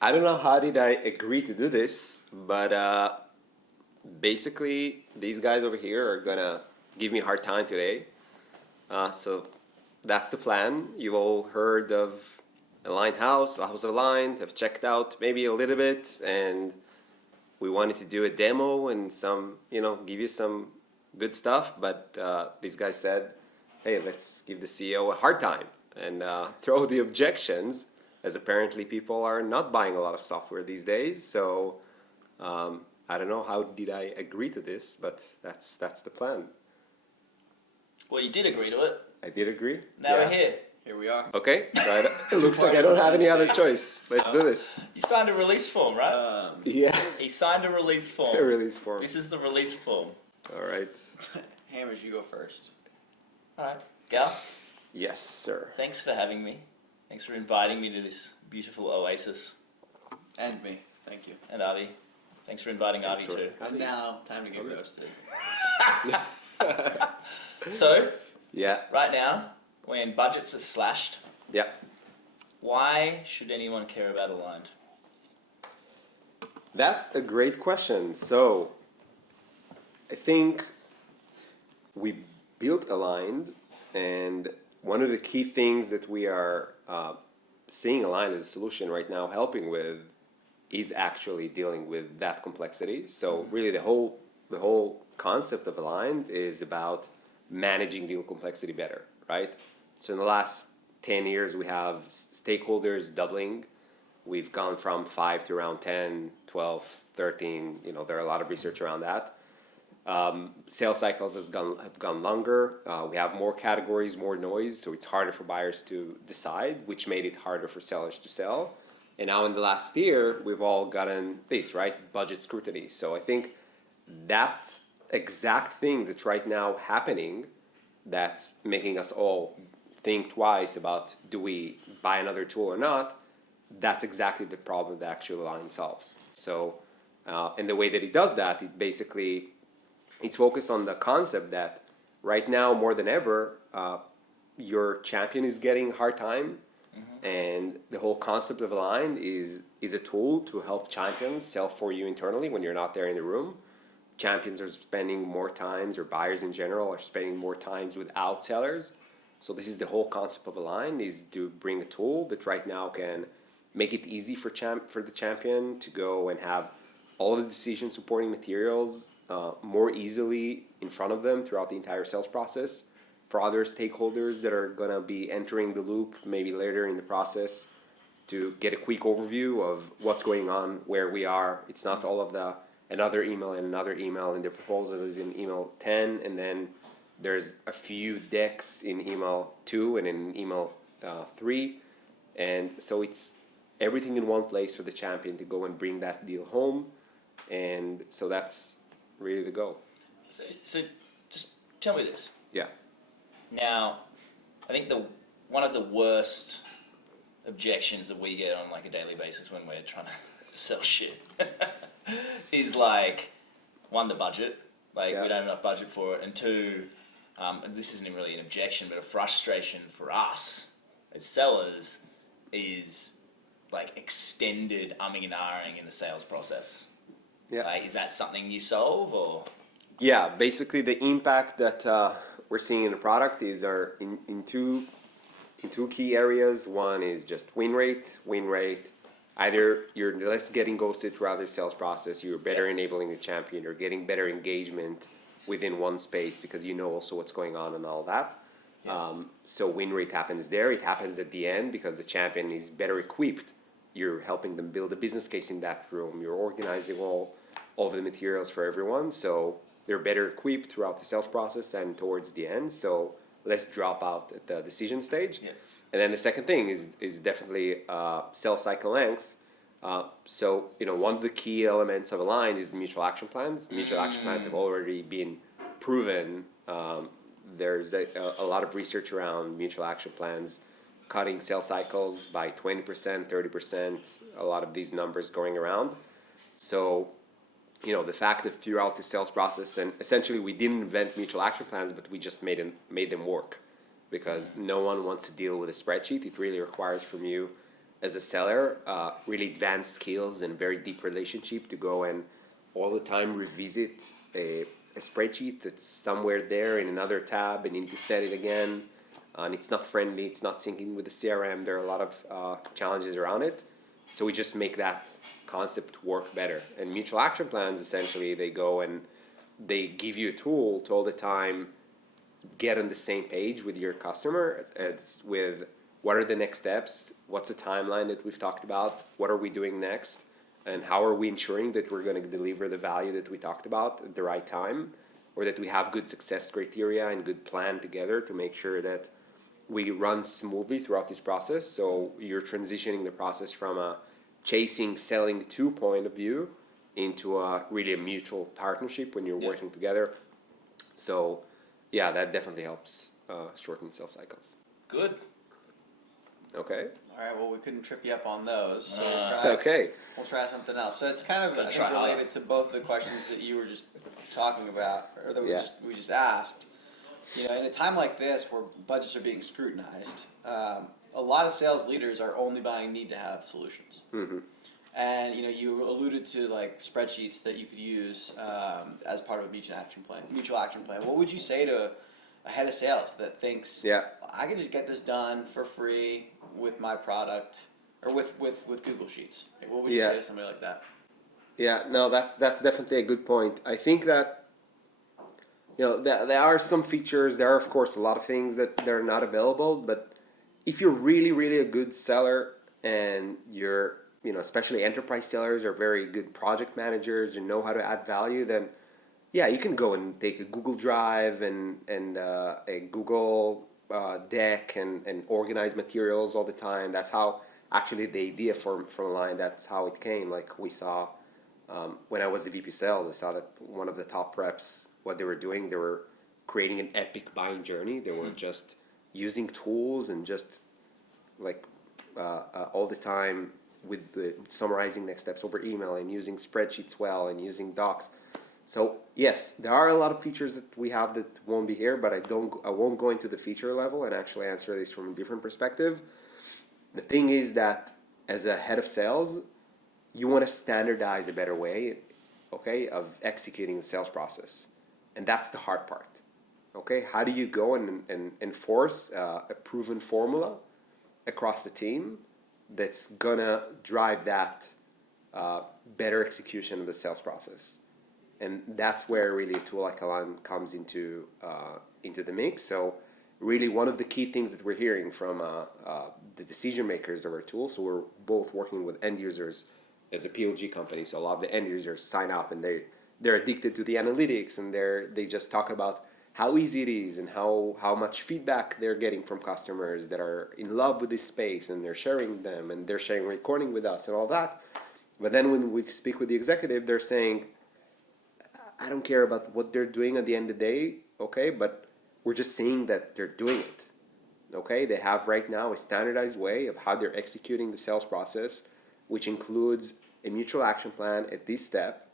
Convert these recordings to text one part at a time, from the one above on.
I don't know how did I agree to do this, but basically these guys over here are gonna give me a hard time today. So that's the plan. You've all heard of Aligned House, House of Aligned, have checked out maybe a little bit, and we wanted to do a demo and some, give you some good stuff. But these guys said, hey, let's give the CEO a hard time and throw the objections, as apparently people are not buying a lot of software these days. So I don't know how did I agree to this, but that's the plan. Well, you did agree to it. I did agree. Now we're here. Here we are. Okay, so it looks like I don't have any other choice. Let's do this. You signed a release form, right? Yeah, He signed a release form. a release form. This is the release form. All right. Hamish, you go first. All right. Gal, Yes, sir. thanks for having me. Thanks for inviting me to this beautiful oasis. And me. Thank you. And Avi. Thanks for inviting Thanks Avi for- too. And now, time to get roasted. So, Yeah, right now, when budgets are slashed, yeah. why should anyone care about Aligned? That's a great question. So, I think we built Aligned, and one of the key things that we are seeing Aligned as a solution right now, helping with, is actually dealing with that complexity. So, really, the whole concept of Aligned is about managing deal complexity better, right? So, in the last 10 years, we have stakeholders doubling. We've gone from 5 to around 10, 12, 13. There are a lot of research around that. Sales cycles have gone longer. We have more categories, more noise, so it's harder for buyers to decide, which made it harder for sellers to sell. And now in the last year, we've all gotten this, right? Budget scrutiny. So I think that exact thing that's right now happening, that's making us all think twice about do we buy another tool or not, that's exactly the problem that actually Align solves. So, and the way that it does that, it's focused on the concept that right now more than ever, your champion is getting a hard time, and the whole concept of Align is a tool to help champions sell for you internally when you're not there in the room. Champions are spending more times, or buyers in general are spending more times without sellers. So this is the whole concept of Align, is to bring a tool that right now can make it easy for the champion to go and have all the decision supporting materials more easily in front of them throughout the entire sales process. For other stakeholders that are going to be entering the loop maybe later in the process, to get a quick overview of what's going on, where we are. It's not all of another email and another email, and the proposal is in email 10, and then there's a few decks in email 2 and in email 3. And so it's everything in one place for the champion to go and bring that deal home. And so that's really the goal. So just tell me this. Yeah. Now, I think one of the worst objections that we get on like a daily basis when we're trying to sell shit is like, one, the budget. Like, Yeah. we don't have enough budget for it. And two, and this isn't really an objection, but a frustration for us as sellers is like extended umming and ahhing in the sales process. Yeah. Like, is that something you solve, or? Yeah, basically the impact that we're seeing in the product is in two key areas. One is just win rate. Either you're less getting ghosted throughout the sales process, you're better enabling the champion, you're getting better engagement within one space because you know also what's going on and all that. Yeah. So win rate happens there. It happens at the end because the champion is better equipped. You're helping them build a business case in that room. You're organizing all of the materials for everyone. So they're better equipped throughout the sales process and towards the end. So less dropout at the decision stage. Yeah. And then the second thing is definitely sales cycle length. So one of the key elements of Align is the mutual action plans. Mutual action plans have already been proven. There's a lot of research around mutual action plans, cutting sales cycles by 20%, 30%, a lot of these numbers going around. So, the fact that throughout the sales process, and essentially we didn't invent mutual action plans, but we just made them work, because no one wants to deal with a spreadsheet. It really requires from you as a seller, really advanced skills and very deep relationship to go and all the time revisit a spreadsheet that's somewhere there in another tab and you need to set it again. And it's not friendly, it's not syncing with the CRM. There are a lot of challenges around it. So we just make that concept work better. And mutual action plans, essentially, they go and they give you a tool to all the time get on the same page with your customer. It's with what are the next steps, what's the timeline that we've talked about, what are we doing next, and how are we ensuring that we're going to deliver the value that we talked about at the right time, or that we have good success criteria and good plan together to make sure that we run smoothly throughout this process. So you're transitioning the process from a chasing, selling to point of view into a really a mutual partnership when you're working together. So yeah, that definitely helps shorten sales cycles. Good. Okay. All right. Well, we couldn't trip you up on those. So Okay. we'll try something else. So it's kind of Gotta I try think, harder. related to both the questions that you were just talking about, or that Yeah. we just asked. You know, in a time like this where budgets are being scrutinized, a lot of sales leaders are only buying need-to-have solutions. Mm-hmm. And you know, you alluded to like spreadsheets that you could use as part of a mutual action plan. What would you say to a head of sales that thinks, Yeah. I could just get this done for free with my product or with Google Sheets? Like, what would you Yeah. say to somebody like that? Yeah, no, that's definitely a good point. I think that there are some features. There are, of course, a lot of things that they're not available. But if you're really, really a good seller, and you're, especially enterprise sellers are very good project managers and know how to add value, then yeah, you can go and take a Google Drive and a Google deck and organize materials all the time. That's how actually the idea from Align. That's how it came. Like we saw. When I was the VP sales, I saw that one of the top reps, what they were doing, they were creating an epic buying journey. They were just using tools and just like all the time with the summarizing next steps over email and using spreadsheets well and using docs. So yes, there are a lot of features that we have that won't be here, but I won't go into the feature level and actually answer this from a different perspective. The thing is that as a head of sales, you want to standardize a better way, okay, of executing the sales process. And that's the hard part, okay? How do you go and enforce a proven formula across the team that's going to drive that better execution of the sales process? And that's where really a tool like Align comes into the mix. So really one of the key things that we're hearing from the decision makers of our tool, so we're both working with end users as a PLG company, so a lot of the end users sign up and they're addicted to the analytics, and they just talk about how easy it is and how much feedback they're getting from customers that are in love with this space, and they're sharing them and they're sharing recording with us and all that. But then when we speak with the executive, they're saying, I don't care about what they're doing at the end of the day, okay, but we're just seeing that they're doing it, okay? They have right now a standardized way of how they're executing the sales process, which includes a mutual action plan at this step,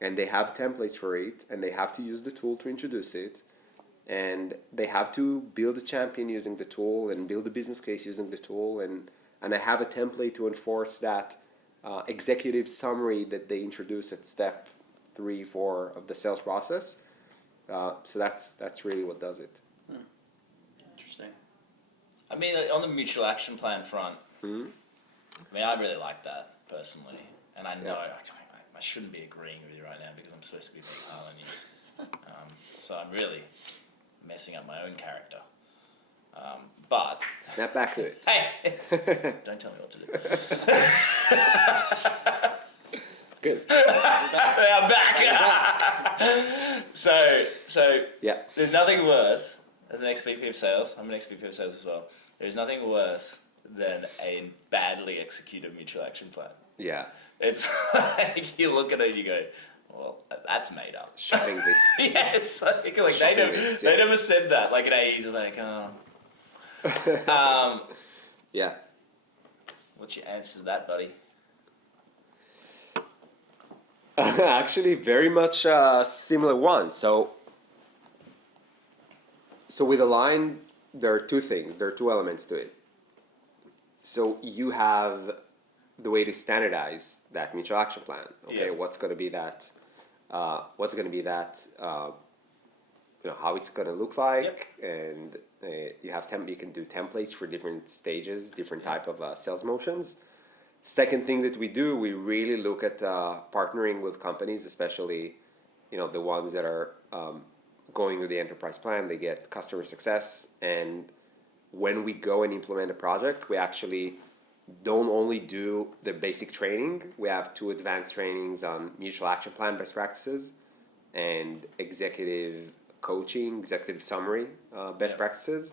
and they have templates for it, and they have to use the tool to introduce it, and they have to build a champion using the tool and build a business case using the tool, and I have a template to enforce that executive summary that they introduce at step 3, 4 of the sales process. So that's really what does it. Interesting. I mean, on the mutual action plan front, Mm-hmm. I mean, I really like that personally, and I know Yeah. I shouldn't be agreeing with you right now because I'm supposed to be being hard on you. So I'm really messing up my own character. But Snap back to it. hey, don't tell me what to do. Good. I'm back. So Yeah. there's nothing worse as an ex-VP of sales. I'm an ex-VP of sales as well. There's nothing worse than a badly executed mutual action plan. Yeah. It's like you look at it and you go, well, that's made up. Shopping list. Yeah, it's like they Shopping list, yeah. never said that. Like at AE's, like, Yeah. what's your answer to that, buddy? Actually, very much similar one. So with Align, there are two things. There are two elements to it. so you have the way to standardize that mutual action plan. Okay, Yeah. what's going to be that? What's going to be that? How it's going to look like, and you have you can do templates for different stages, different type of sales motions. Second thing that we do, we really look at partnering with companies, especially the ones that are going with the enterprise plan. They get customer success, and when we go and implement a project, we actually don't only do the basic training. We have 2 advanced trainings on mutual action plan best practices and executive coaching, executive summary best practices.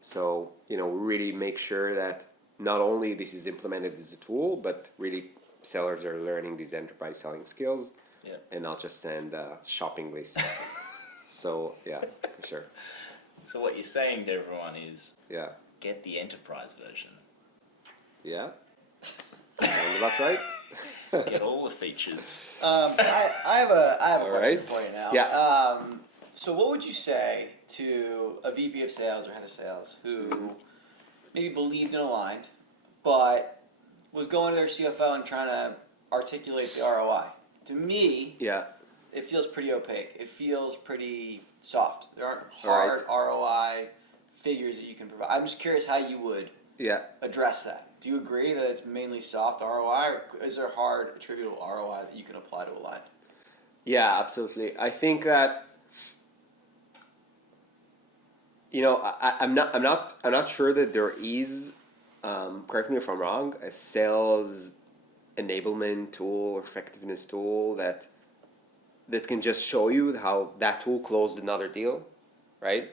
So we really make sure that not only this is implemented as a tool, but really sellers are learning these enterprise selling skills, and not just send shopping lists. So yeah, for sure. So what you're saying to everyone is Yeah. get the enterprise version. Yeah. Sounds about right. Get all the features. I have a All question right. for you now. Yeah. So what would you say to a VP of sales or head of sales who maybe believed in Aligned, but was going to their CFO and trying to articulate the ROI? To me, Yeah. it feels pretty opaque. It feels pretty soft. There aren't All right. hard ROI figures that you can provide. I'm just curious how you would Yeah. address that. Do you agree that it's mainly soft ROI, or is there hard attributable ROI that you can apply to Aligned? Yeah, absolutely. I think that I'm not sure that there is. Correct me if I'm wrong. A sales enablement tool or effectiveness tool that can just show you how that tool closed another deal, right?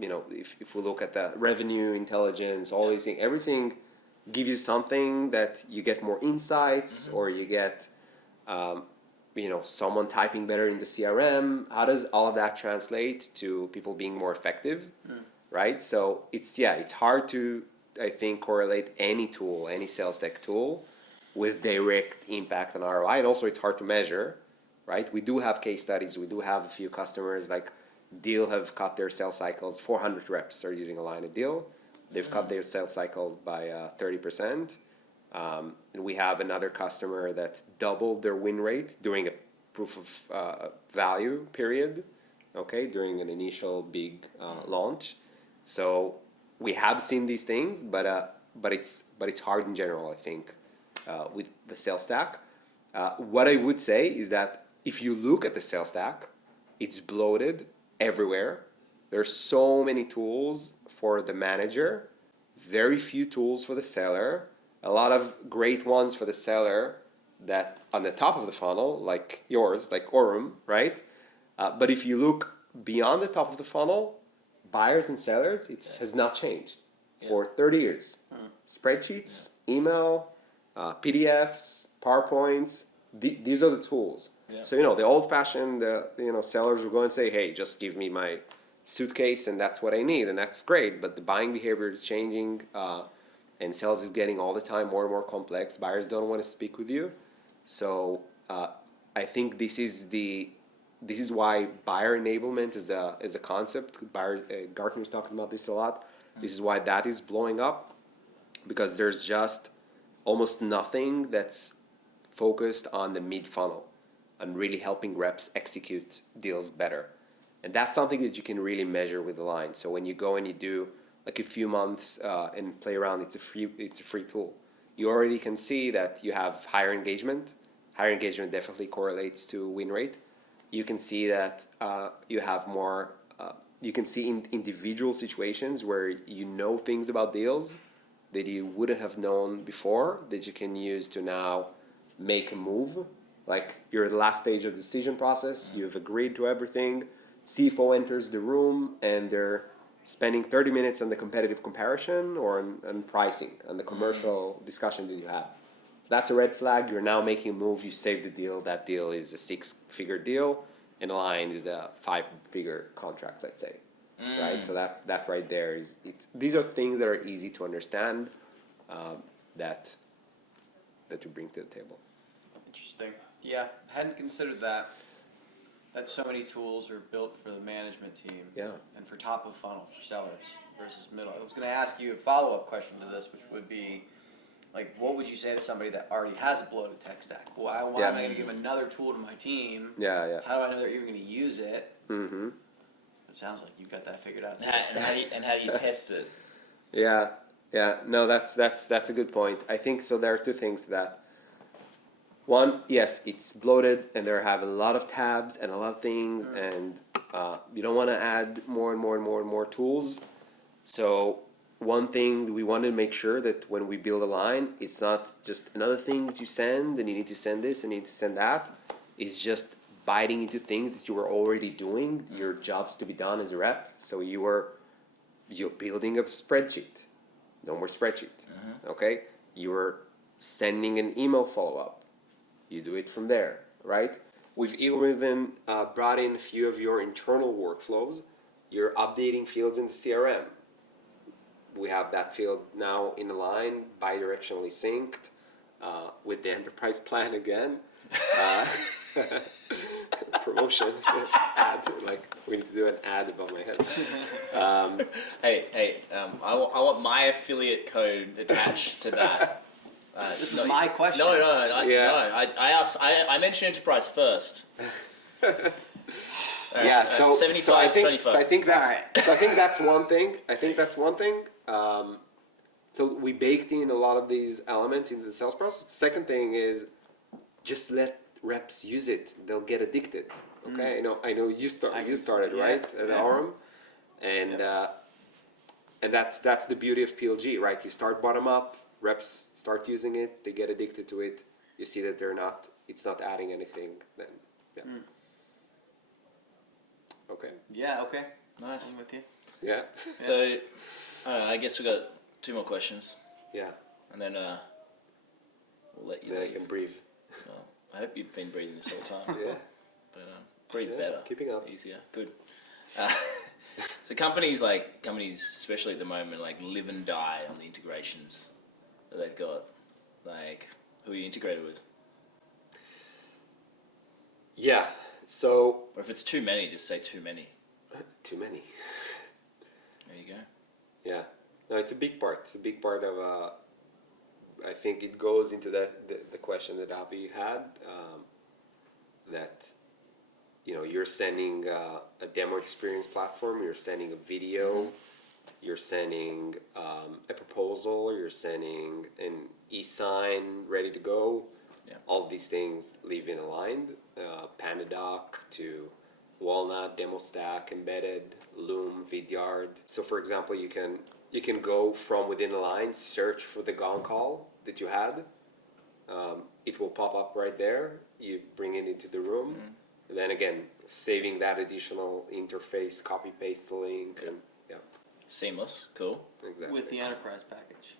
If we look at the revenue intelligence, all these things, everything gives you something that you get more insights, or you get someone typing better in the CRM. How does all of that translate to people being more effective, right? So it's hard to, I think, correlate any tool, any sales tech tool, with direct impact on ROI, and also it's hard to measure, right? We do have case studies. We do have a few customers like Deal have cut their sales cycles. 400 reps are using Align a Deal. They've cut their sales cycle by 30%. And we have another customer that doubled their win rate during a proof of value period, okay, during an initial big launch. So we have seen these things, but it's hard in general, I think, with the sales stack. What I would say is that if you look at the sales stack, it's bloated everywhere. There's so many tools for the manager, very few tools for the seller, a lot of great ones for the seller that on the top of the funnel, like yours, like Orum, right? But if you look beyond the top of the funnel, buyers and sellers, has not changed for 30 years. Spreadsheets, email, PDFs, PowerPoints, these are the tools. So the old-fashioned sellers will go and say, hey, just give me my suitcase and that's what I need, and that's great. But the buying behavior is changing, and sales is getting all the time more and more complex. Buyers don't want to speak with you. So I think this is why buyer enablement is a concept. Gartner's talking about this a lot. This is why that is blowing up, because there's just almost nothing that's focused on the mid funnel and really helping reps execute deals better. And that's something that you can really measure with Align. So when you go and you do like a few months and play around, it's a free tool. You already can see that you have higher engagement. Higher engagement definitely correlates to win rate. You can see that you have more. You can see in individual situations where you know things about deals that you wouldn't have known before, that you can use to now make a move. Like you're at the last stage of the decision process, you've agreed to everything, CFO enters the room and they're spending 30 minutes on the competitive comparison or on pricing, on the commercial discussion that you had. So that's a red flag. You're now making a move, you save the deal. That deal is a 6-figure deal, and Align is a 5-figure contract, let's say. Right? So that right there these are things that are easy to understand, that you bring to the table. Interesting. Yeah, hadn't considered that. That so many tools are built for the management team. Yeah. And for top of funnel for sellers. versus middle. I was going to ask you a follow-up question to this, which would be, like, what would you say to somebody that already has a bloated tech stack? Why am I going to give another tool to my team? Yeah. How do I know they're even going to use it? Mm-hmm. It sounds like you've got that figured out. And how do you test it? Yeah. No, that's a good point. I think so. There are two things to that. One, yes, it's bloated, and they're having a lot of tabs and a lot of things, and you don't want to add more and more tools. So one thing we want to make sure that when we build a line, it's not just another thing that you send, and you need to send this and you need to send that. It's just biting into things that you were already doing. Your job's to be done as a rep. So you're building a spreadsheet. No more spreadsheet. Okay? You're sending an email follow-up. You do it from there, right? We've even brought in a few of your internal workflows. You're updating fields in the CRM. We have that field now in a line, bidirectionally synced with the enterprise plan again. Promotion ad, like we need to do an ad above my head. I want my affiliate code attached to that. This is my question. No. I asked. I mentioned enterprise first. Yeah, so 75, so I think 25. so I think that's Alright. so I think that's one thing. So we baked in a lot of these elements into the sales process. The second thing is just let reps use it. They'll get addicted. Okay, I know you started yeah, right at yeah. Aurum, and that's the beauty of PLG, right? You start bottom up. Reps start using it, they get addicted to it. You see that it's not adding anything. Then, Okay. Yeah, okay. Nice. I'm with you. Yeah. So, I guess we got 2 more questions, Yeah. and then we'll let you. Then I leave. can breathe. Well, I hope you've been breathing this whole time. Yeah. But breathe Yeah, better. keeping up. Easier. Good. So companies, especially at the moment, like live and die on the integrations that they've got. Like, who are you integrated with? Yeah. So Or if it's too many, just say too many. too many. There you go. Yeah. No, it's a big part. It's a big part of. I think it goes into the question that Avi had. That you're sending a demo experience platform. You're sending a video. You're sending a proposal. You're sending an e-sign ready to go. Yeah. All of these things live in aligned. PandaDoc to Walnut, Demo Stack, Embedded, Loom, Vidyard. So for example, you can go from within a line, search for the gong call that you had. It will pop up right there. You bring it into the room. And then again, saving that additional interface, copy paste the link, and Seamless. Cool. exactly. With the enterprise package.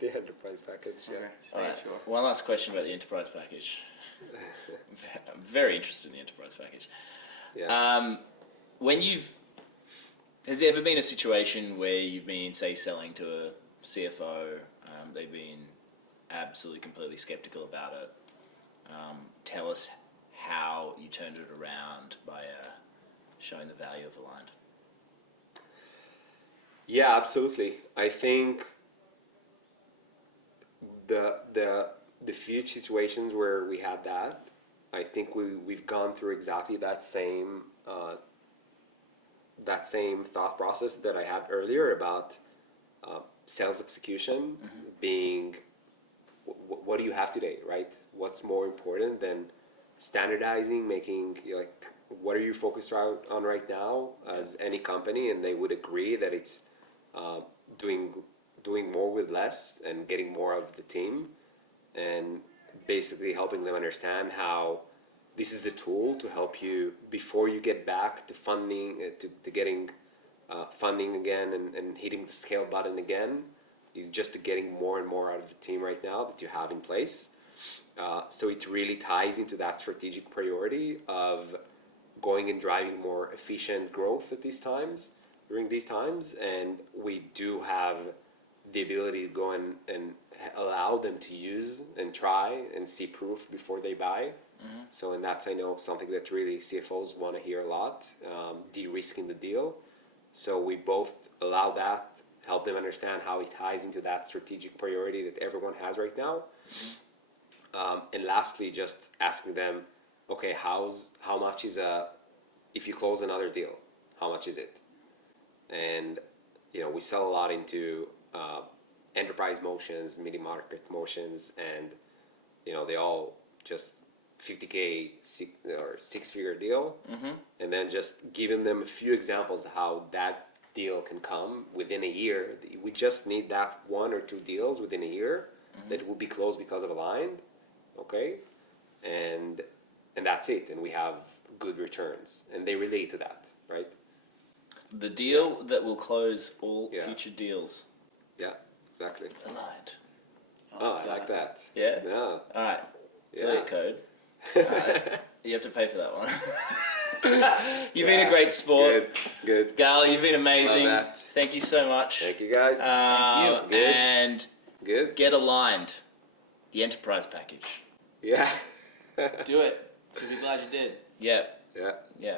the enterprise package, yeah. Okay, just All making right. sure. One last question about the enterprise package. I'm very interested in the enterprise package. Yeah. Has there ever been a situation where you've been, say, selling to a CFO, they've been absolutely completely skeptical about it? Tell us how you turned it around by showing the value of Aligned. Yeah, absolutely. I think the few situations where we had that, I think we've gone through exactly that same thought process that I had earlier about sales execution being what do you have today, right? What's more important than standardizing, making what are you focused on right now as any company, and they would agree that it's doing more with less and getting more of the team, and basically helping them understand how this is a tool to help you before you get back to funding, to getting funding again and hitting the scale button again, is just to getting more and more out of the team right now that you have in place. So it really ties into that strategic priority of going and driving more efficient growth during these times, and we do have the ability to go and allow them to use and try and see proof before they buy. So, and that's, I know, something that really CFOs want to hear a lot, de-risking the deal. So we both allow that, help them understand how it ties into that strategic priority that everyone has right now. And lastly, just asking them, okay, how much is if you close another deal, how much is it? And we sell a lot into enterprise motions, mini market motions, and they all just 50K or six-figure deal, and then just giving them a few examples of how that deal can come within a year. We just need that one or two deals within a year that will be closed because of Aligned, okay, and that's it, and we have good returns, and they relate to that, right? The deal that will close all Yeah. future deals. Yeah, exactly. Aligned. Oh, I like that. Yeah? Yeah. All right. Yeah. Affiliate code. All right. You have to pay for that one. You've been a great sport. Good. Gal, you've been amazing. Love that. Thank you so much. Thank you, guys. Thank you. Good. And Good. get Aligned, the enterprise package. Yeah. Do it. You'll be glad you did. Yeah, Yeah. yeah.